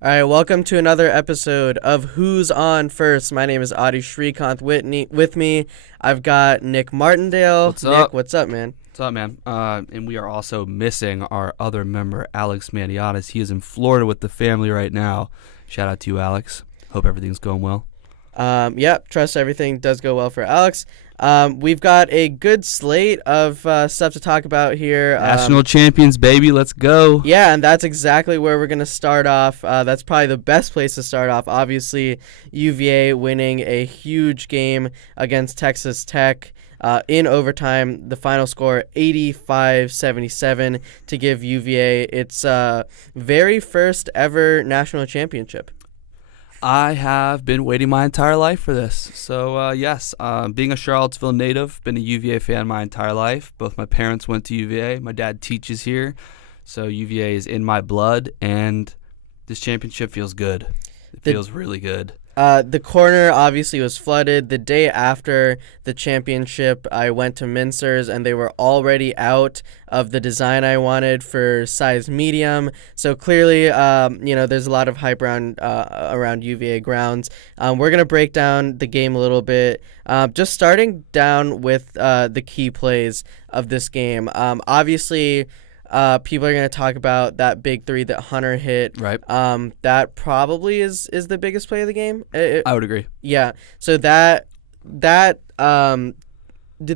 All right, welcome to another episode of Who's On First. My name is Adi Shrikant Whitney. With me, I've got Nick Martindale. What's up? Nick, what's up, man? What's up, man? And we are also missing our other member, Alex Maniotis. He is in Florida with the family right now. Shout out to you, Alex. Hope everything's going well. Yep, trust everything does go well for Alex. We've got a good slate of stuff to talk about here. National champions, baby. Let's go. Yeah, and that's exactly where we're going to start off. That's probably the best place to start off. Obviously, UVA winning a huge game against Texas Tech in overtime. The final score, 85-77, to give UVA its very first ever national championship. I have been waiting my entire life for this. So, yes, being a Charlottesville native, been a UVA fan my entire life. Both my parents went to UVA. My dad teaches here. So UVA is in my blood, and this championship feels good. It feels really good. The corner obviously was flooded. The day after the championship, I went to Mincer's, and they were already out of the design I wanted for size medium. So clearly, there's a lot of hype around UVA grounds. We're going to break down the game a little bit, just starting down with the key plays of this game. Obviously, people are going to talk about that big three that Hunter hit. Right. That probably is the biggest play of the game. I would agree. Yeah. So that did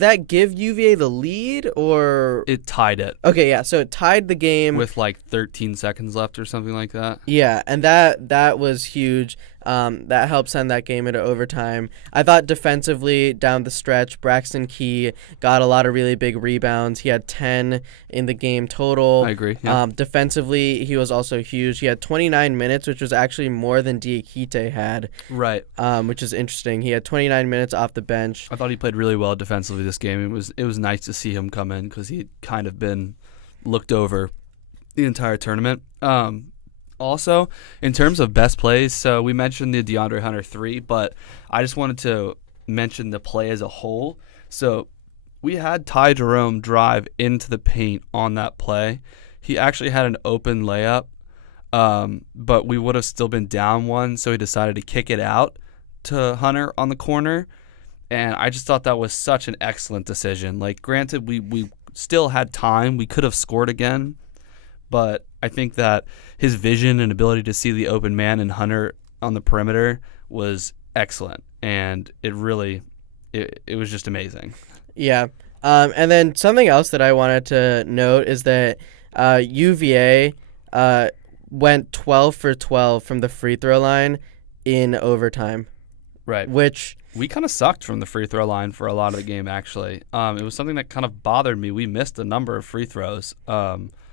that give UVA the lead, or It tied it. Okay, yeah. So it tied the game With like 13 seconds left or something like that. Yeah, and that was huge. That helped send that game into overtime. I thought defensively down the stretch, Braxton Key got a lot of really big rebounds. He had 10 in the game total. I agree. Yeah. Defensively, he was also huge. He had 29 minutes, which was actually more than Diakite had. Right. Which is interesting. He had 29 minutes off the bench. I thought he played really well defensively this game. It was nice to see him come in because he'd kind of been looked over the entire tournament. Also, in terms of best plays, so we mentioned the DeAndre Hunter 3, but I just wanted to mention the play as a whole. So we had Ty Jerome drive into the paint on that play. He actually had an open layup, but we would have still been down one, so he decided to kick it out to Hunter on the corner. And I just thought that was such an excellent decision. Like, granted, we still had time. We could have scored again. But I think that his vision and ability to see the open man and Hunter on the perimeter was excellent. And it was just amazing. Yeah. And then something else that I wanted to note is that UVA went 12 for 12 from the free throw line in overtime. Right. Which we kind of sucked from the free throw line for a lot of the game, actually. It was something that kind of bothered me. We missed a number of free throws.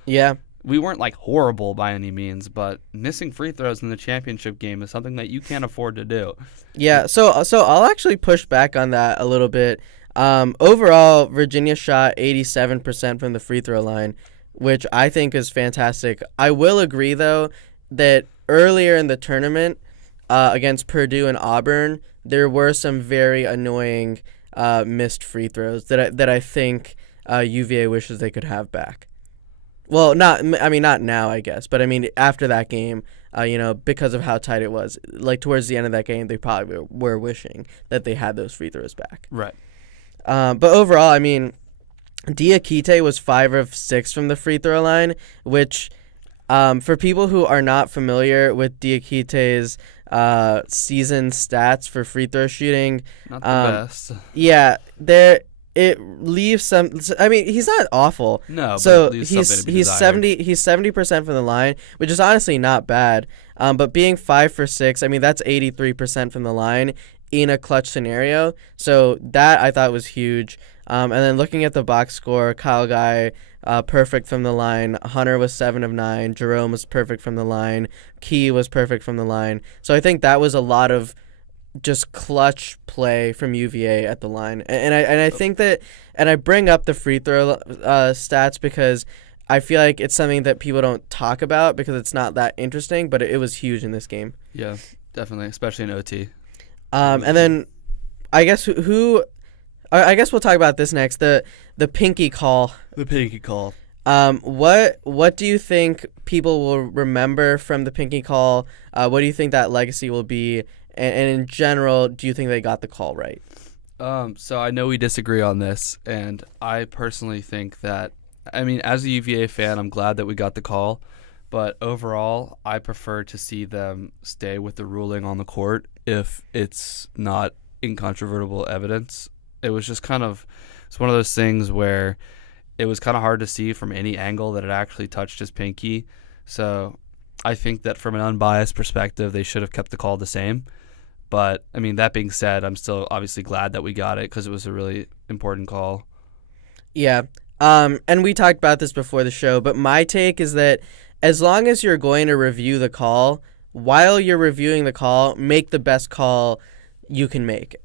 Yeah. We weren't like horrible by any means, but missing free throws in the championship game is something that you can't afford to do. Yeah, so I'll actually push back on that a little bit. Overall, Virginia shot 87% from the free throw line, which I think is fantastic. I will agree, though, that earlier in the tournament against Purdue and Auburn, there were some very annoying missed free throws that I think UVA wishes they could have back. Well, not now, I guess, but I mean after that game, because of how tight it was, like towards the end of that game, they probably were wishing that they had those free throws back. Right. But overall, I mean, Diakite was 5 of 6 from the free throw line, which, for people who are not familiar with Diakite's season stats for free throw shooting, Not the best. Yeah, it leaves some. I mean, he's not awful. No, so but it leaves something to be he's desired. 70% from the line, which is honestly not bad. But being 5 for 6, I mean that's 83% from the line in a clutch scenario. So that I thought was huge. And then looking at the box score, Kyle Guy, perfect from the line. Hunter was 7 of 9. Jerome was perfect from the line. Key was perfect from the line. So I think that was a lot of just clutch play from UVA at the line, and I think that, and I bring up the free throw stats because I feel like it's something that people don't talk about because it's not that interesting, but it was huge in this game. Yeah, definitely, especially in OT. And then I guess I guess we'll talk about this next. The pinky call. The pinky call. What do you think people will remember from the Pinky call? What do you think that legacy will be? And in general, do you think they got the call right? So I know we disagree on this, and I personally think that, I mean, as a UVA fan, I'm glad that we got the call, but overall, I prefer to see them stay with the ruling on the court if it's not incontrovertible evidence. It was just it's one of those things where it was kind of hard to see from any angle that it actually touched his pinky. So I think that from an unbiased perspective, they should have kept the call the same. But, I mean, that being said, I'm still obviously glad that we got it because it was a really important call. Yeah. And we talked about this before the show, but my take is that as long as you're going to review the call, while you're reviewing the call, make the best call you can make.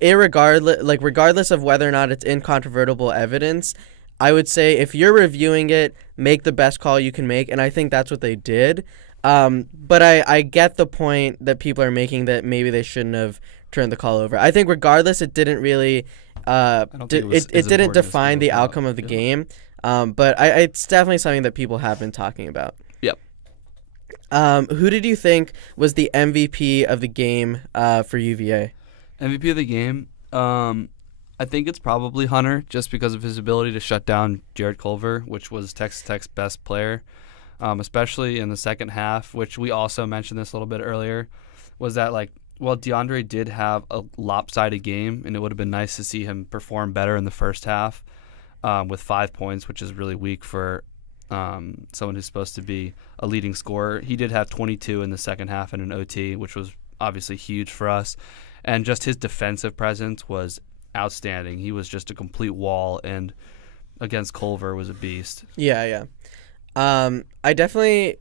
Regardless of whether or not it's incontrovertible evidence, I would say if you're reviewing it, make the best call you can make, and I think that's what they did. But I get the point that people are making that maybe they shouldn't have turned the call over. I think regardless, it didn't really it didn't define the outcome of the game. But it's definitely something that people have been talking about. Yep. Who did you think was the MVP of the game for UVA? MVP of the game? I think it's probably Hunter, just because of his ability to shut down Jared Culver, which was Texas Tech's best player. Especially in the second half, which we also mentioned this a little bit earlier, was that, DeAndre did have a lopsided game, and it would have been nice to see him perform better in the first half with 5 points, which is really weak for someone who's supposed to be a leading scorer. He did have 22 in the second half in an OT, which was obviously huge for us. And just his defensive presence was outstanding. He was just a complete wall, and against Culver was a beast. Yeah. I definitely,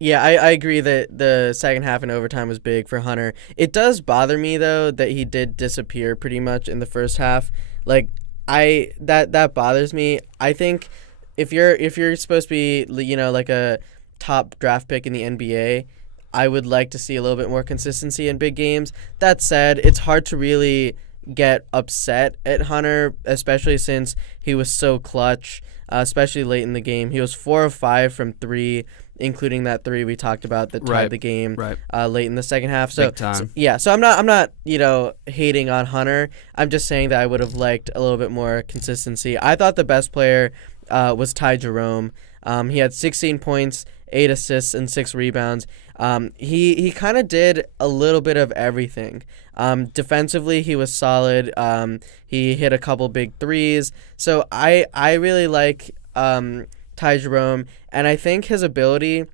I agree that the second half and overtime was big for Hunter. It does bother me though that he did disappear pretty much in the first half. That bothers me. I think if you're supposed to be, like a top draft pick in the NBA, I would like to see a little bit more consistency in big games. That said, it's hard to really get upset at Hunter, especially since he was so clutch. Especially late in the game. He was 4 of 5 from 3, including that 3 we talked about that tied the game late in the second half. So I'm not hating on Hunter. I'm just saying that I would have liked a little bit more consistency. I thought the best player was Ty Jerome. He had 16 points, 8 assists, and 6 rebounds. He kind of did a little bit of everything. Defensively, he was solid. He hit a couple big threes. So I really like Ty Jerome, and I think his ability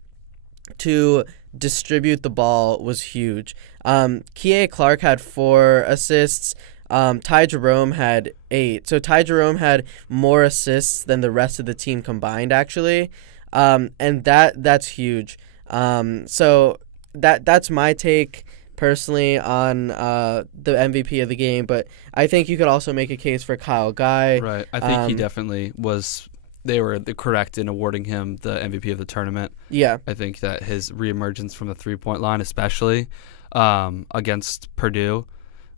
to distribute the ball was huge. Clarke had 4 assists. Ty Jerome had 8. So Ty Jerome had more assists than the rest of the team combined, actually. And that's huge. So that's my take personally on the MVP of the game, but I think you could also make a case for Kyle Guy. Right. I think he definitely was. They were correct in awarding him the MVP of the tournament. Yeah. I think that his reemergence from the 3-point line, especially against Purdue,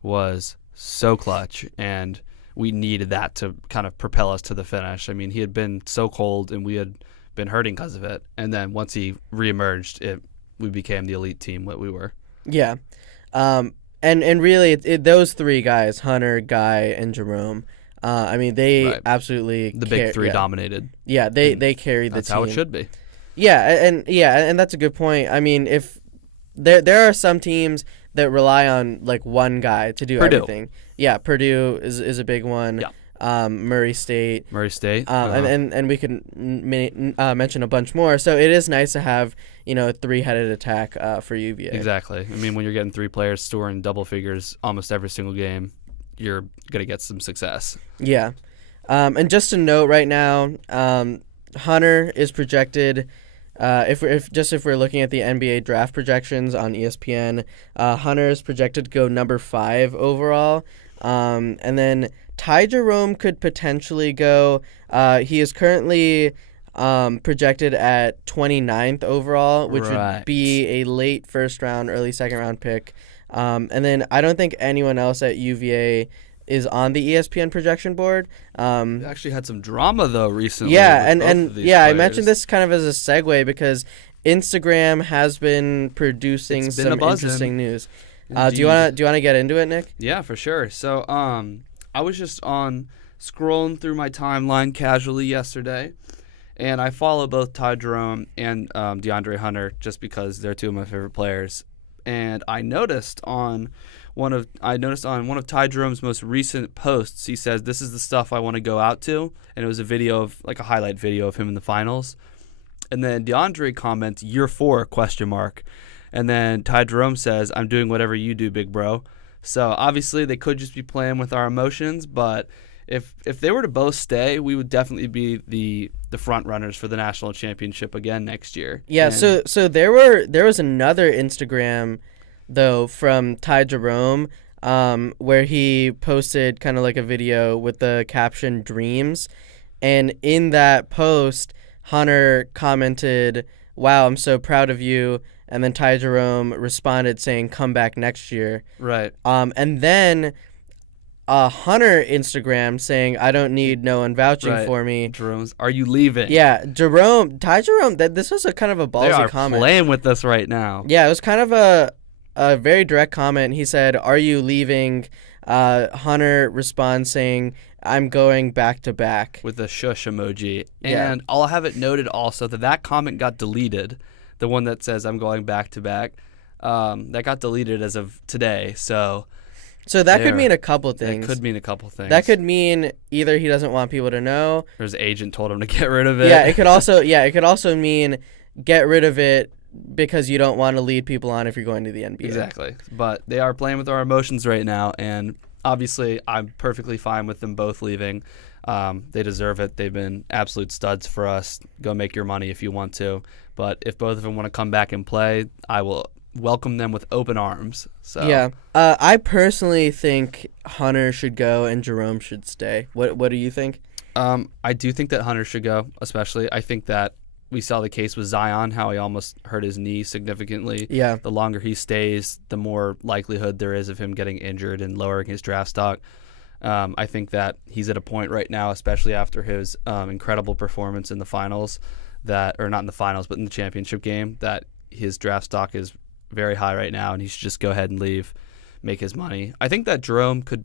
was so clutch, and we needed that to kind of propel us to the finish. I mean, he had been so cold, and we had been hurting because of it. And then once he reemerged, we became the elite team that we were. Yeah. And really, those 3 guys, Hunter, Guy, and Jerome, I mean, they absolutely the big 3 dominated. Yeah, they carried the team. That's how it should be. Yeah, and that's a good point. I mean, if there are some teams that rely on one guy to do everything. Yeah, Purdue is a big one. Yeah. Murray State. And we can mention a bunch more. So it is nice to have a Threeheaded Attack for UVA. Exactly. I mean, when you're getting 3 players scoring double figures almost every single game, you're gonna get some success. Yeah. And just to note right now, Hunter is projected. If we're looking at the NBA draft projections on ESPN, Hunter is projected to go number 5 overall. And then Ty Jerome could potentially go. He is currently projected at 29th overall, which would be a late first round, early second round pick. And then I don't think anyone else at UVA is on the ESPN projection board. They actually had some drama though recently. Yeah, with both and of these yeah, I players. mentioned this kind of as a segue because Instagram has been producing It's been some a-buzzin'. interesting news. Do Indeed. you wanna get into it, Nick? Yeah, for sure. So, I was just scrolling through my timeline casually yesterday, and I follow both Ty Jerome and DeAndre Hunter just because they're two of my favorite players. And I noticed on one of Ty Jerome's most recent posts, he says, "This is the stuff I want to go out to," and it was a video of like a highlight video of him in the finals. And then DeAndre comments, "Year 4 ? And then Ty Jerome says, "I'm doing whatever you do, big bro." So obviously they could just be playing with our emotions, but if they were to both stay, we would definitely be the front runners for the national championship again next year. Yeah. And So there was another Instagram though from Ty Jerome, where he posted kind of like a video with the caption "Dreams," and in that post, Hunter commented, "Wow, I'm so proud of you." And then Ty Jerome responded saying, "Come back next year." right. And then Hunter Instagram saying, "I don't need no one vouching Right. for me." Jerome's, "Are you leaving?" Yeah, Ty Jerome, this was a kind of a They ballsy are comment. playing with us right now. Yeah, it was kind of a very direct comment. He said, "Are you leaving?" Hunter responds saying, "I'm going back to back." With a shush emoji. Yeah. And I'll have it noted also that comment got deleted. The one that says "I'm going back to back." That got deleted as of today. So that could mean a couple things. That could mean a couple things. That could mean either he doesn't want people to know. Or his agent told him to get rid of it. Yeah, it could also mean get rid of it because you don't want to lead people on if you're going to the NBA. Exactly. But they are playing with our emotions right now, and obviously I'm perfectly fine with them both leaving. They deserve it. They've been absolute studs for us. Go make your money if you want to. But if both of them want to come back and play, I will welcome them with open arms. So yeah, I personally think Hunter should go and Jerome should stay. What do you think? I do think that Hunter should go, especially. I think that we saw the case with Zion, how he almost hurt his knee significantly. Yeah. The longer he stays, the more likelihood there is of him getting injured and lowering his draft stock. I think that he's at a point right now, especially after his incredible performance in the finals, or not in the finals, but in the championship game, that his draft stock is very high right now, and he should just go ahead and leave, make his money. I think that Jerome could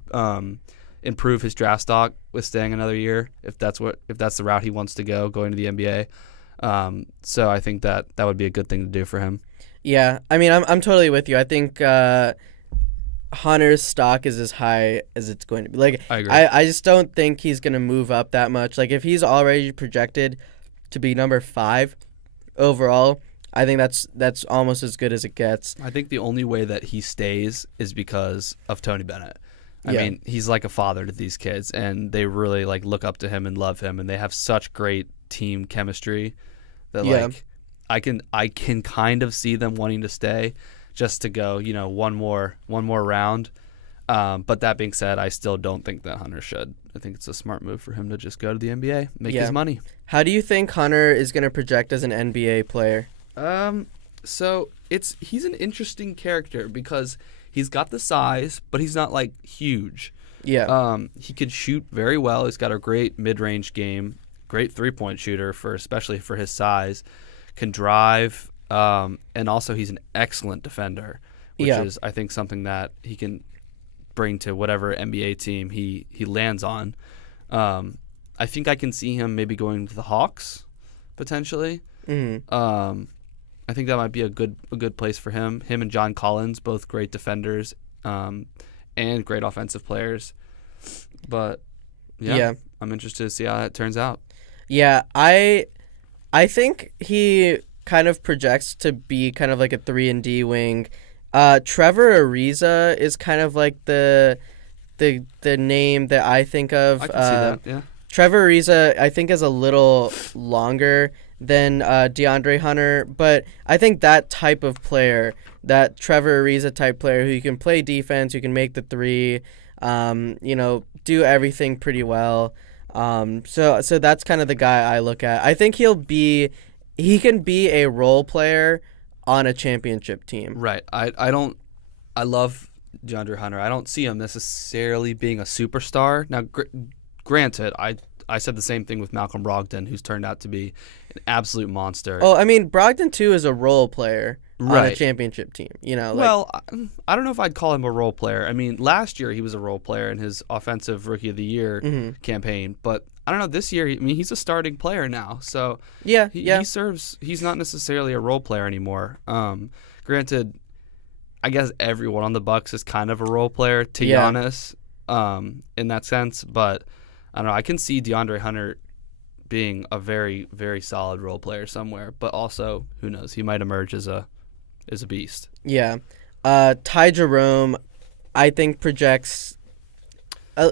improve his draft stock with staying another year if that's the route he wants to go, going to the NBA. So I think that would be a good thing to do for him. Yeah, I mean, I'm totally with you. I think Hunter's stock is as high as it's going to be. Like, I agree. I just don't think he's going to move up that much. Like, if he's already projected to be number 5 overall, I think that's almost as good as it gets. I think the only way that he stays is because of Tony Bennett. I Yeah. mean, he's like a father to these kids, and they really like look up to him and love him, and they have such great team chemistry that Yeah. like I can kind of see them wanting to stay just to go, one more round. But that being said, I still don't think that Hunter should. I think it's a smart move for him to just go to the NBA, make his money. How do you think Hunter is going to project as an NBA player? So he's an interesting character because he's got the size, but he's not like huge. Yeah. He could shoot very well. He's got a great mid-range game, great three-point shooter especially for his size. Can drive, and also he's an excellent defender, which is I think something that he can bring to whatever NBA team he lands on. I think I can see him maybe going to the Hawks potentially. Mm-hmm. I think that might be a good place for him. Him and John Collins, both great defenders, and great offensive players. But yeah, I'm interested to see how that turns out. Yeah, I think he kind of projects to be kind of like a 3-and-D wing. Trevor Ariza is kind of like the name that I think of. I can see that, yeah. Trevor Ariza, I think, is a little longer than DeAndre Hunter, but I think that type of player, that Trevor Ariza type player who you can play defense, who can make the three, do everything pretty well. So that's kind of the guy I look at. I think he can be a role player on a championship team. Right. I love DeAndre Hunter. I don't see him necessarily being a superstar. Now, granted, I said the same thing with Malcolm Brogdon, who's turned out to be an absolute monster. Oh, I mean, Brogdon, too, is a role player on Right. a championship team. You know, Well, I don't know if I'd call him a role player. I mean, last year he was a role player in his Offensive Rookie of the Year campaign, but I don't know, this year, he's a starting player now. So yeah. he's not necessarily a role player anymore. Granted, I guess everyone on the Bucks is kind of a role player, to be honest, in that sense. But I don't know. I can see DeAndre Hunter being a very, very solid role player somewhere. But also, who knows? He might emerge as a beast. Yeah. Ty Jerome, I think projects.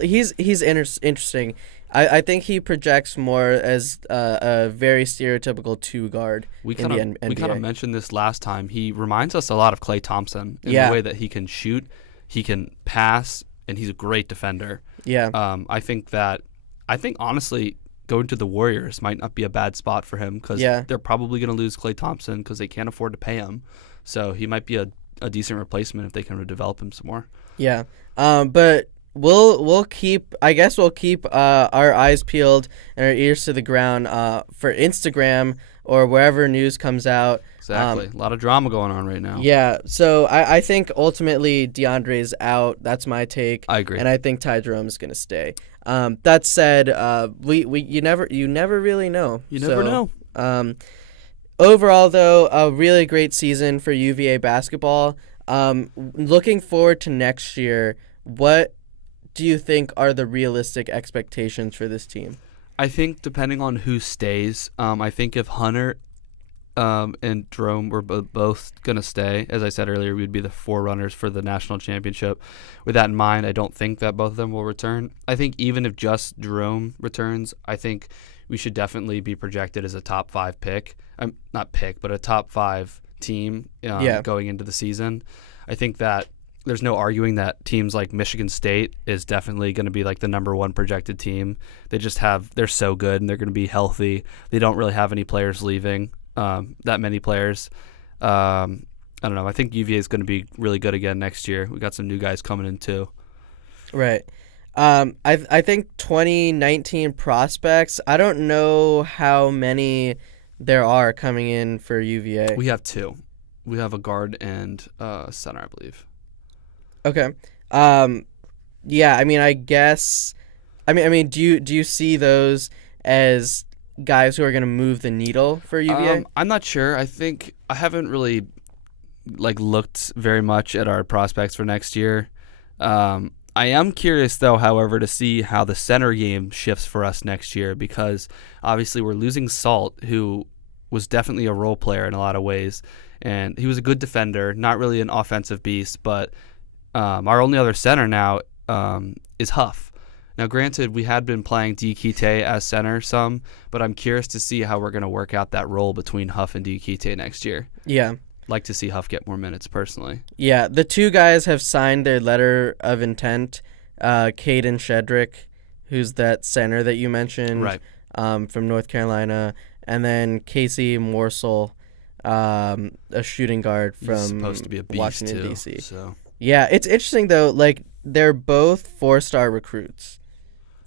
He's interesting. I think he projects more as a very stereotypical two guard in the NBA. We kind of mentioned this last time. He reminds us a lot of Klay Thompson in the way that he can shoot, he can pass, and he's a great defender. Yeah. I think honestly, going to the Warriors might not be a bad spot for him because they're probably going to lose Klay Thompson because they can't afford to pay him. So he might be a decent replacement if they can develop him some more. Yeah. But we'll keep our eyes peeled and our ears to the ground for Instagram or wherever news comes out. Exactly. A lot of drama going on right now. Yeah. So I think ultimately DeAndre's out. That's my take. I agree. And I think Ty Jerome is going to stay. That said, you never really know. You never know. Overall, though, a really great season for UVA basketball. Looking forward to next year, what do you think are the realistic expectations for this team? I think depending on who stays, I think if Hunter and Jerome were both going to stay, as I said earlier, we'd be the forerunners for the national championship. With that in mind, I don't think that both of them will return. I think even if just Jerome returns, I think we should definitely be projected as a top 5 pick. Not pick, but a top 5 team going into the season. I think that there's no arguing that teams like Michigan State is definitely going to be like the number 1 projected team. They're so good and they're going to be healthy. They don't really have any players leaving, that many players. I don't know. I think UVA is going to be really good again next year. We got some new guys coming in too. Right. I think 2019 prospects, I don't know how many there are coming in for UVA. We have 2. We have a guard and center, I believe. Okay. Yeah, I mean, I guess do you see those as guys who are going to move the needle for UVA? I'm not sure. I think I haven't really looked very much at our prospects for next year. I am curious though, however, to see how the center game shifts for us next year because obviously we're losing Salt, who was definitely a role player in a lot of ways, and he was a good defender, not really an offensive beast, but our only other center now is Huff. Now, granted, we had been playing Diakite as center some, but I'm curious to see how we're going to work out that role between Huff and Diakite next year. Yeah. Like to see Huff get more minutes, personally. Yeah, the 2 guys have signed their letter of intent. Caden Shedrick, who's that center that you mentioned, right, from North Carolina, and then Casey Morsel, a shooting guard from He's supposed to be a beast Washington, too, D.C. So. Yeah, it's interesting, though. They're both 4-star recruits.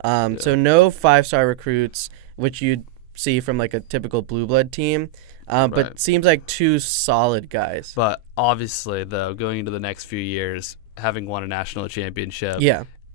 So no 5-star recruits, which you'd see from, a typical blue blood team. But it seems like 2 solid guys. But obviously, though, going into the next few years, having won a national championship,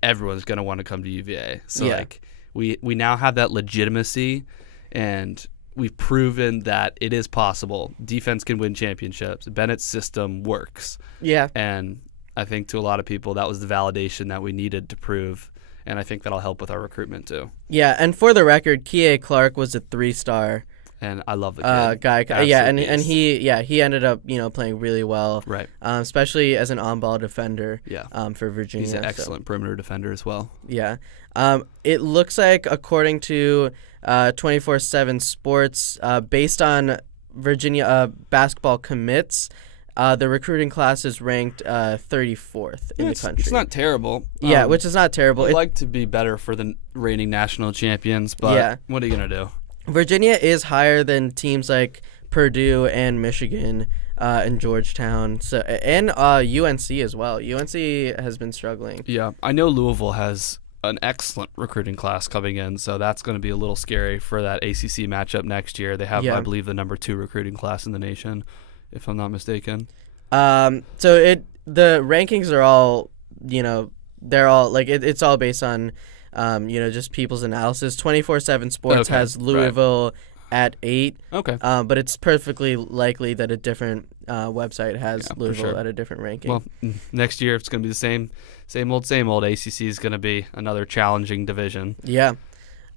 everyone's going to want to come to UVA. So, we now have that legitimacy, and we've proven that it is possible. Defense can win championships. Bennett's system works. Yeah. And I think to a lot of people, that was the validation that we needed to prove, and I think that'll help with our recruitment too. Yeah, and for the record, Clarke was a 3-star. And I love the kid. Guy. Yeah, and he ended up playing really well. Right. Especially as an on-ball defender. Yeah. For Virginia. He's an excellent perimeter defender as well. Yeah. It looks like, according to 24/7 Sports, based on Virginia basketball commits, the recruiting class is ranked 34th in the country. It's not terrible. Yeah, which is not terrible. I'd like to be better for the reigning national champions, but what are you going to do? Virginia is higher than teams like Purdue and Michigan and Georgetown, and UNC as well. UNC has been struggling. Yeah, I know Louisville has an excellent recruiting class coming in, so that's going to be a little scary for that ACC matchup next year. They have, I believe, the number 2 recruiting class in the nation, if I'm not mistaken. So the rankings are all, they're all like it's all based on, just people's analysis. 24/7 Sports has Louisville at 8. Okay. But it's perfectly likely that a different website has Louisville at a different ranking. Well, next year it's going to be the same old. ACC is going to be another challenging division. Yeah.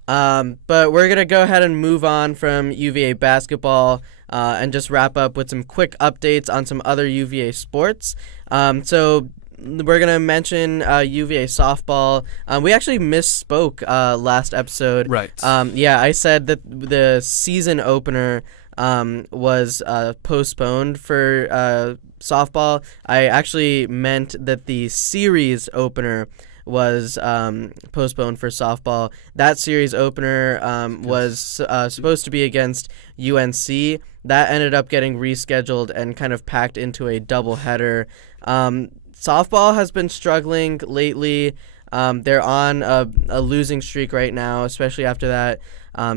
But we're going to go ahead and move on from UVA basketball and just wrap up with some quick updates on some other UVA sports. So we're going to mention UVA softball. We actually misspoke last episode. Right. I said that the season opener was postponed for softball. I actually meant that the series opener was postponed for softball. That series opener was supposed to be against UNC. That ended up getting rescheduled and kind of packed into a doubleheader. Softball has been struggling lately. They're on a losing streak right now, especially after that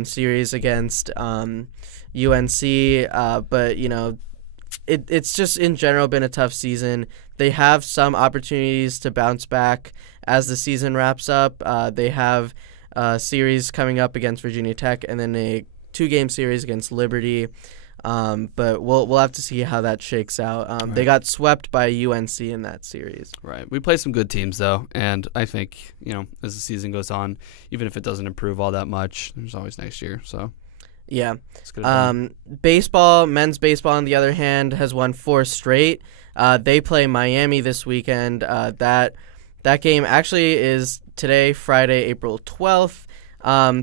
series against UNC. But, it's just in general been a tough season. They have some opportunities to bounce back as the season wraps up. They have a series coming up against Virginia Tech and then a 2-game series against Liberty. But we'll have to see how that shakes out. Right. They got swept by UNC in that series. Right. We play some good teams, though, and I think, as the season goes on, even if it doesn't improve all that much, there's always next year, so. Yeah. Baseball, men's baseball, on the other hand, has won 4 straight. They play Miami this weekend. That game actually is today, Friday, April 12th.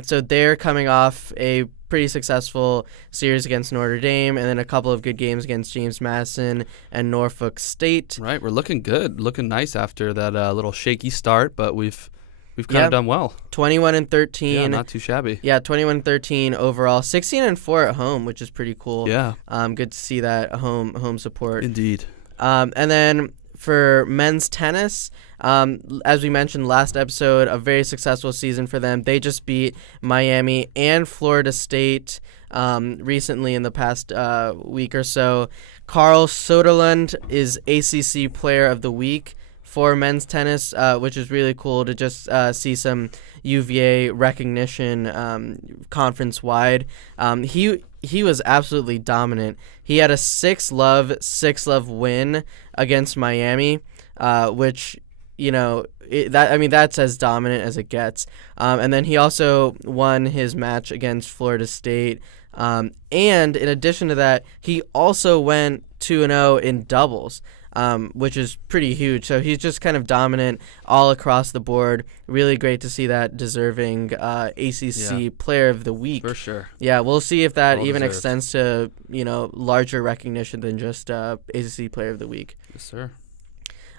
So they're coming off a pretty successful series against Notre Dame and then a couple of good games against James Madison and Norfolk State. Right, we're looking good, looking nice after that little shaky start, but we've kind of done well. 21-13. Yeah, not too shabby. Yeah, 21-13 overall. 16-4 at home, which is pretty cool. Yeah. Good to see that home support. Indeed. And then for men's tennis, as we mentioned last episode, a very successful season for them. They just beat Miami and Florida State recently in the past week or so. Carl Soderlund is ACC Player of the Week for men's tennis, which is really cool to just see some UVA recognition conference-wide. He was absolutely dominant. He had a 6-love win against Miami, which, that's as dominant as it gets. And then he also won his match against Florida State. And in addition to that, he also went 2-0 in doubles. Which is pretty huge. So he's just kind of dominant all across the board. Really great to see that deserving ACC Player of the Week. For sure. Yeah, we'll see if that Well even deserved. extends to, larger recognition than just ACC Player of the Week. Yes, sir.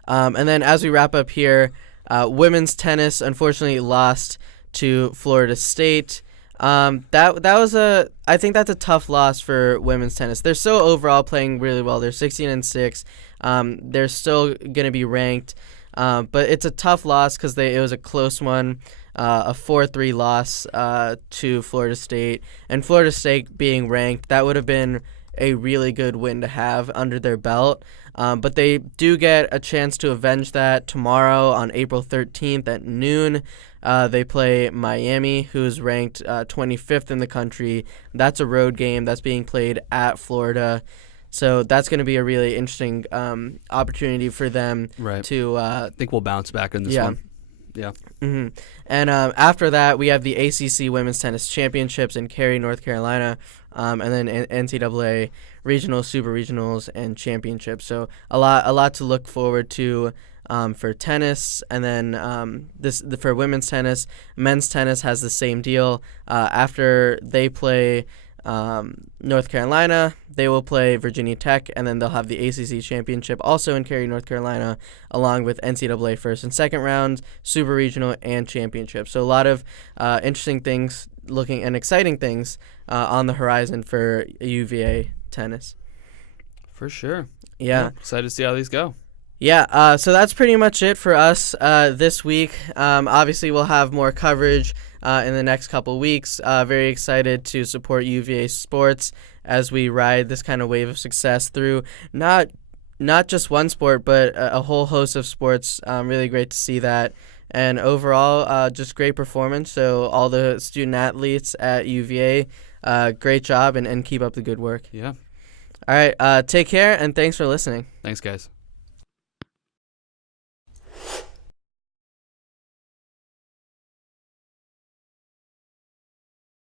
And then as we wrap up here, women's tennis unfortunately lost to Florida State. I think that's a tough loss for women's tennis. They're still overall playing really well. They're 16-6. They're still going to be ranked. But it's a tough loss because it was a close one, a 4-3 loss to Florida State. And Florida State being ranked, that would have been a really good win to have under their belt. But they do get a chance to avenge that tomorrow on April 13th at noon. They play Miami, who's ranked 25th in the country. That's a road game that's being played at Florida. So that's going to be a really interesting opportunity for them to... I think we'll bounce back in this one. Yeah. Mm-hmm. And after that, we have the ACC Women's Tennis Championships in Cary, North Carolina, and then NCAA Regionals, Super Regionals, and Championships. So a lot to look forward to for tennis. And then for women's tennis, men's tennis has the same deal. After they play North Carolina, they will play Virginia Tech, and then they'll have the ACC Championship also in Cary, North Carolina, along with NCAA first and second rounds, Super Regional, and Championship. So a lot of interesting things and exciting things on the horizon for UVA tennis. For sure. Yeah. Excited to see how these go. Yeah, so that's pretty much it for us this week. Obviously, we'll have more coverage in the next couple weeks. Very excited to support UVA sports as we ride this kind of wave of success through not just one sport, but a whole host of sports. Really great to see that. And overall, just great performance. So all the student athletes at UVA, great job and keep up the good work. Yeah. All right, take care, and thanks for listening. Thanks, guys.